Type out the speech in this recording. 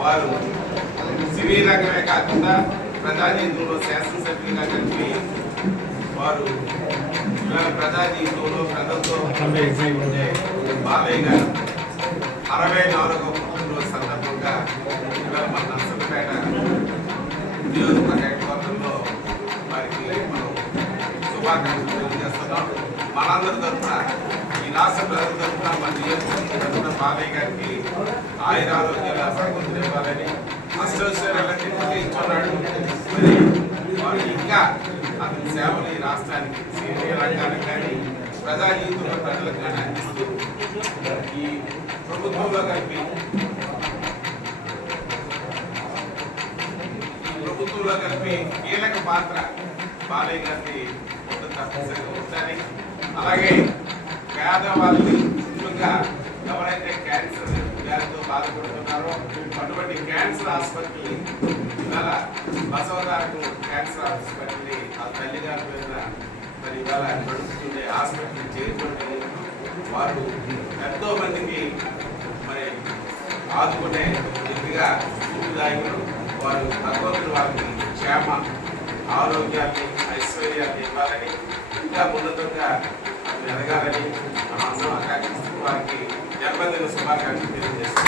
వారు సినీ రంగమే కాకుండా ప్రజా జీవితంలో శాసనసభ్యులుగా కలిపి వారు ప్రజా జీవితంలో ప్రజలతో ఉండే బాలయ్య గారు 64వ పుట్టినరోజు సందర్భంగా ఇవాళ మన నర్సంపేట నియోజకవర్గ హెడ్క్వార్టర్లో వారికి మనం శుభాకాంక్షలు తెలియజేస్తున్నాం. మనందరి తరఫున ఈ రాష్ట్ర ప్రజల తరఫున మన నియోజకవర్గం తరఫున బాలయ్య గారికి ఆయురారోగ్యాలు ఆరోగ్యం ఇవ్వాలని అష్టైశ్వర్యాలన్నింటినీ ఇచ్చున్నాడు. మరి వారు ఇంకా అతని సేవలు ఈ రాష్ట్రానికి సీనియ రంగానికి కానీ ప్రజా జీవితంలో ప్రజలకు కానీ అందిస్తూ ఈ ప్రభుత్వంలో కలిపి కీలక పాత్ర బాలయ్య గారిని తప్పనిసరిగా ఉండాలి. అలాగే పేదవాళ్ళని ముఖ్యంగా ఎవరైతే క్యాన్సర్ వ్యాధితో బాధపడుతున్నారో అటువంటి క్యాన్సర్ ఆసుపత్రిని ఇవాళ బసవతారకం క్యాన్సర్ ఆసుపత్రిని ఆ తల్లిగారి మీద మరి ఇవాళ నడుపుతుండే హాస్పిటల్ చేరుకుంటే వారు ఎంతో మందికి మరి ఆదుకునే వ్యక్తిగా స్ఫూర్తిదాయకులు. వారు భగవంతుడు వారికి క్షేమ ఆరోగ్యాన్ని ఐశ్వర్యాన్ని ఇవ్వాలని ఇంకా ఉన్నతంగా ఎదగాలని మనం అందరం ఆకాంక్షిస్తూ వారికి జన్మదిన శుభాకాంక్షలు తెలియజేస్తాం.